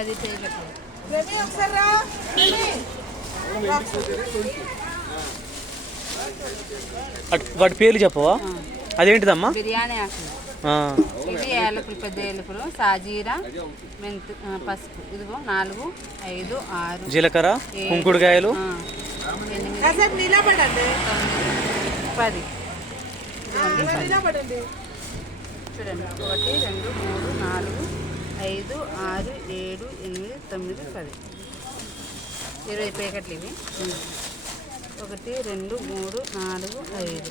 పది రవి ఒకసారి రా. వాటి పేర్లు చెప్పవా? అదేంటిదమ్మా? బిర్యానీ ఆకులు. ఆ, ఇది ఏలకులు పెద్ద ఏలకులు సాజీరా మెంతు పసుపు. ఇదిగో నాలుగు ఐదు ఆరు జీలకర్ర కుంకుడుకాయలు. నిలబడండి. పది. చూడండి. ఒకటి రెండు మూడు నాలుగు ఏడు ఎనిమిది తొమ్మిది పది. ఇరవై ప్యాకెట్లు ఇవి. ఒకటి రెండు మూడు నాలుగు ఐదు.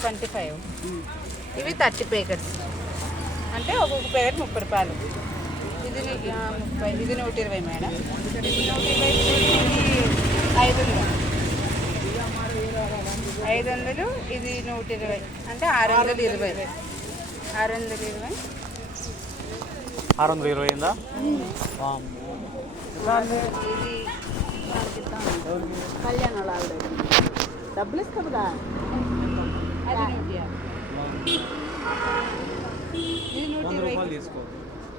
Twenty five. ఇవి థర్టీ ప్యాకెట్స్. అంటే ఒక్కొక్క ప్యాకెట్ ముప్పై రూపాయలు. ఇది ముప్పై ఇది నూట ఇరవై మేడం. ఇది నూట ఇరవై ఇది ఐదు వందలు ఐదు వందలు ఇది నూట ఇరవై. అంటే ఆరు వందల ఇరవై. ఆరు వందల ఇరవై. ఆరు వందల ఇరవై అయిందా డబ్బులు తీసుకో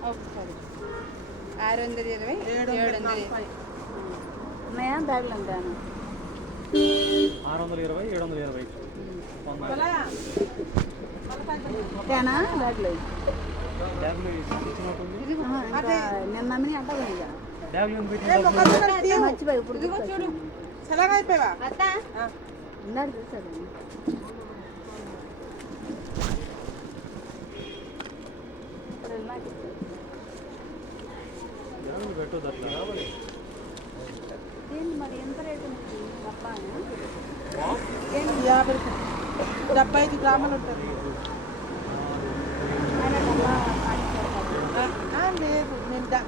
ఒకసారి ఆరు వందల ఇరవై ఏడు వందల ఉన్నాయా బ్యాగులు ఆరు వందల ఇరవై ఏడు వందల ఇరవై బ్యాగులు మర్చిపోయి ఇప్పుడు ఉన్నారు మరి ఎంత రేటు డెబ్బై ఐదు గ్రాములు ఉంటుంది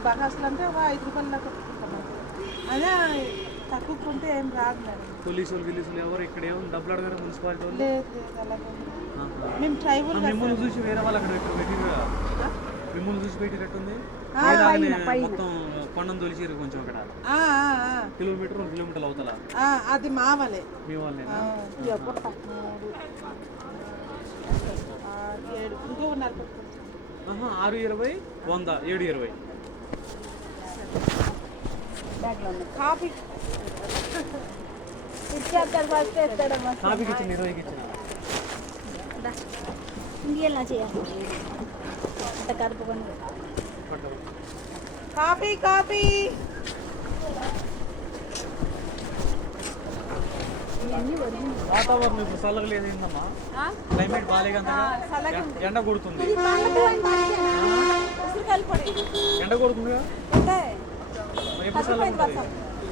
బగాసులు అంటే ఒక ఐదు రూపాయలు దాకా అదే తక్కువ కొంటే ఏం రాదు మేడం. పోలీసులు గిలీసులు ఎవరు ఇక్కడ ఏమో డబ్బులు అడగారు మున్సిపాలిటీ వాళ్ళు? లేదు లేదు అలాగే. మేము ట్రైబల్ మిమ్మల్ని చూసి వేరే వాళ్ళు అక్కడ ఇక్కడ పెట్టిరు మిమ్మల్ని చూసి పెట్టినట్టుంది? మొత్తం కొండను తొలిచిరు కొంచెం అక్కడ. కిలోమీటర్ రెండు కిలోమీటర్లు అవతల. అది మీ వాళ్ళేనా ఏడు ఇంకో నలభై ఆహా, ఆరు ఇరవై వంద ఏడు ఇరవై. కాఫీ. ఇచ్చేస్తాడు ఫస్ట్ వేస్తాడు కాపీకి ఇచ్చిన ఇరవైకి ఇచ్చిన ఇంకెలా చేయాలి. అంత కలుపుకొని పట్టదు. కాఫీ. కాఫీ వాతావరణం ఇప్పుడు చల్లగా లేదు ఏందమ్మా? క్లైమేట్ బాగాలేదు ఎండ కొడుతుంది. ఎండ ఎప్పుడు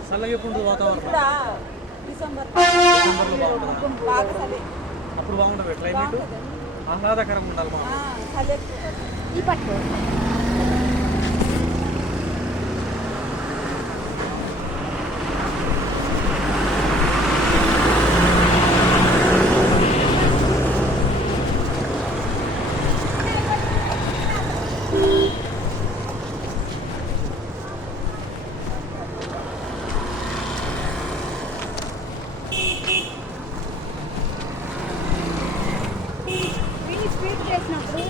చల్లగా ఎప్పుడు వాతావరణం? బాగుంటుందా? అప్పుడు బాగుంటుంది క్లైమేట్? ఆహ్లాదకరంగా ఉండాలి ఈ పట్టు. చేసినప్పుడు